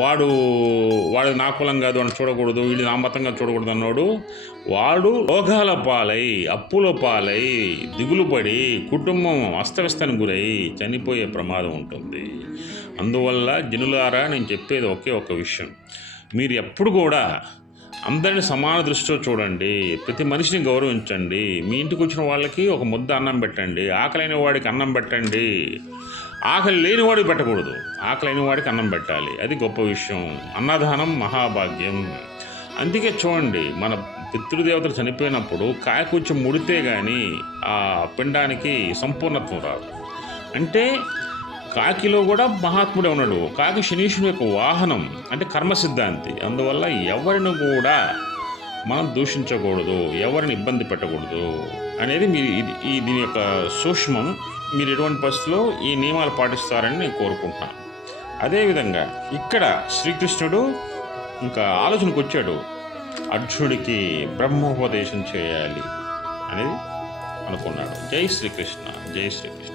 వాడు వాడు నా కులం కాదు అని చూడకూడదు, వీడు నా మతంగా చూడకూడదు అన్నాడు. వాడు రోగాల పాలై, అప్పుల పాలై, దిగులు పడి, కుటుంబం అస్తవ్యస్తానికి గురై చనిపోయే ప్రమాదం ఉంటుంది. అందువల్ల జనులారా, నేను చెప్పేది ఒకే ఒక విషయం, మీరు ఎప్పుడు కూడా అందరిని సమాన దృష్టితో చూడండి, ప్రతి మనిషిని గౌరవించండి, మీ ఇంటికి వచ్చిన వాళ్ళకి ఒక ముద్ద అన్నం పెట్టండి, ఆకలైన వాడికి అన్నం పెట్టండి. ఆకలి లేని వాడికి పెట్టకూడదు, ఆకలైన వాడికి అన్నం పెట్టాలి, అది గొప్ప విషయం. అన్నదానం మహాభాగ్యం. అందుకే చూడండి, మన పితృదేవతలు చనిపోయినప్పుడు కాయ కొంచెం ముడితే కానీ ఆ పిండానికి సంపూర్ణత్వం రాదు. అంటే కాకిలో కూడా మహాత్ముడే ఉన్నాడు. కాకి శనీశ్వరుని యొక్క వాహనం, అంటే కర్మసిద్ధాంతి. అందువల్ల ఎవరిని కూడా మనం దూషించకూడదు, ఎవరిని ఇబ్బంది పెట్టకూడదు అనేది దీని యొక్క సూక్ష్మం. మీరు ఎటువంటి పరిస్థితుల్లో ఈ నియమాలు పాటిస్తారని నేను కోరుకుంటున్నాను. అదేవిధంగా ఇక్కడ శ్రీకృష్ణుడు ఇంకా ఆలోచనకు వచ్చాడు, అర్జునుడికి బ్రహ్మోపదేశం చేయాలి అనేది అనుకున్నాడు. జై శ్రీకృష్ణ, జై శ్రీకృష్ణ.